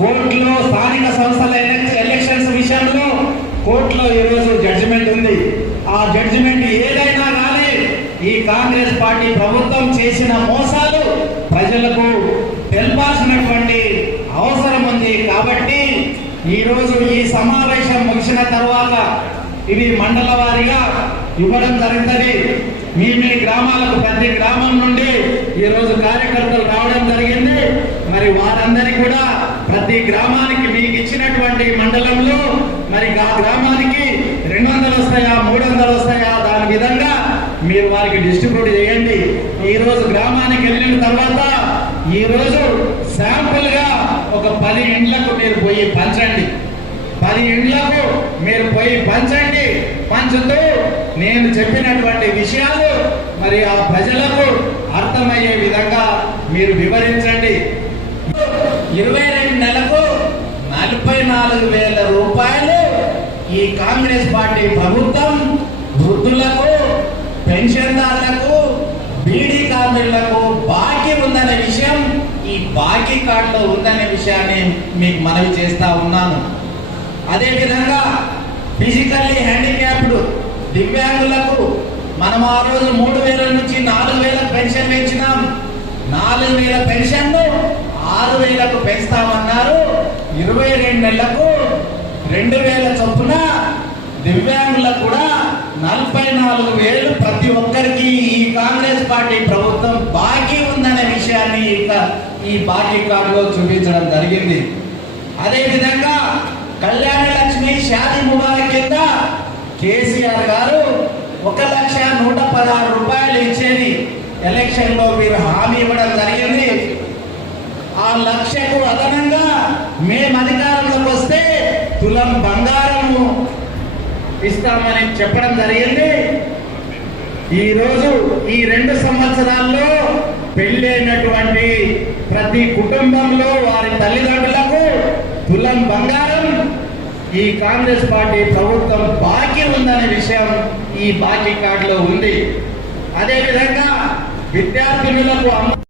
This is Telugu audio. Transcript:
కోర్టులో స్థానిక సంస్థల ఎలక్షన్స్ విషయంలో కోర్టులో ఈరోజు జడ్జిమెంట్ ఉంది. ఆ జడ్జిమెంట్ ఏదైనా కానీ ఈ కాంగ్రెస్ పార్టీ ప్రభుత్వం చేసిన మోసాలు ప్రజలకు తెలపాల్సినటువంటి అవసరం ఉంది. కాబట్టి ఈరోజు ఈ సమావేశం ముగిసిన తర్వాత ఇవి మండల వారీగా ఇవ్వడం జరుగుతుంది. మీ గ్రామాలకు ప్రతి గ్రామం నుండి ఈరోజు కార్యకర్తలు రావడం జరిగింది. మరి వారందరికీ కూడా ప్రతి గ్రామానికి మీకు ఇచ్చినటువంటి మండలంలో మరి ఆ గ్రామానికి 200 వస్తాయా 300 వస్తాయా దాని విధంగా మీరు వారికి డిస్ట్రిబ్యూట్ చేయండి. ఈరోజు గ్రామానికి వెళ్ళిన తర్వాత ఈరోజు శాంపుల్ గా ఒక 10 ఇండ్లకు మీరు పోయి పంచండి. 10 ఇండ్లకు మీరు పోయి పంచండి. పంచుతూ నేను చెప్పినటువంటి విషయాలు మరి ఆ ప్రజలకు అర్థమయ్యే విధంగా మీరు వివరించండి. 22 నెలలకు 44,000 రూపాయలు ఈ కాంగ్రెస్ పార్టీ ప్రభుత్వం వృద్ధులకు, పెన్షన్దారులకు, బీడీ కార్మికులకు బాకీ ఉందనే విషయం ఈ బాకీ కార్డులో ఉందనే విషయాన్ని మీకు మనవి చేస్తా ఉన్నాను. అదేవిధంగా ఫిజికల్లీ హ్యాండిక్యాప్డ్ దివ్యాంగులకు మనం ఆ రోజు 3,000 నుంచి 4,000 పెన్షన్ పెంచినాం. 4,000 పెన్షన్ను 6,000కు పెంచుతామన్నారు. 22 నెలలకు 2,000 చొప్పున దివ్యాంగులకు కూడా 44,000 ప్రతి ఒక్కరికి ఈ కాంగ్రెస్ పార్టీ ప్రభుత్వం బాకీ ఉందనే విషయాన్ని ఈ బాకీ కార్డులో చూపించడం జరిగింది. అదేవిధంగా కళ్యాణ లక్ష్మి షాదీ ముబారక్ కింద కేసీఆర్ గారు 1,116,000 రూపాయలు ఇచ్చేది ఎలక్షన్ లో మీరు హామీ ఇవ్వడం జరిగింది. ఆ లక్షకు అదనంగా మేము అధికారంలోకి వస్తే తులం బంగారము ఇస్తామని చెప్పడం జరిగింది. ఈరోజు ఈ 2 సంవత్సరాల్లో పెళ్ళైనటువంటి ప్రతి కుటుంబంలో వారి తల్లిదండ్రులకు తులం బంగారం ఈ కాంగ్రెస్ పార్టీ ప్రభుత్వం బాకీ ఉందనే విషయం ఈ బాకీ కార్డులో ఉంది. అదేవిధంగా విద్యార్థినులకు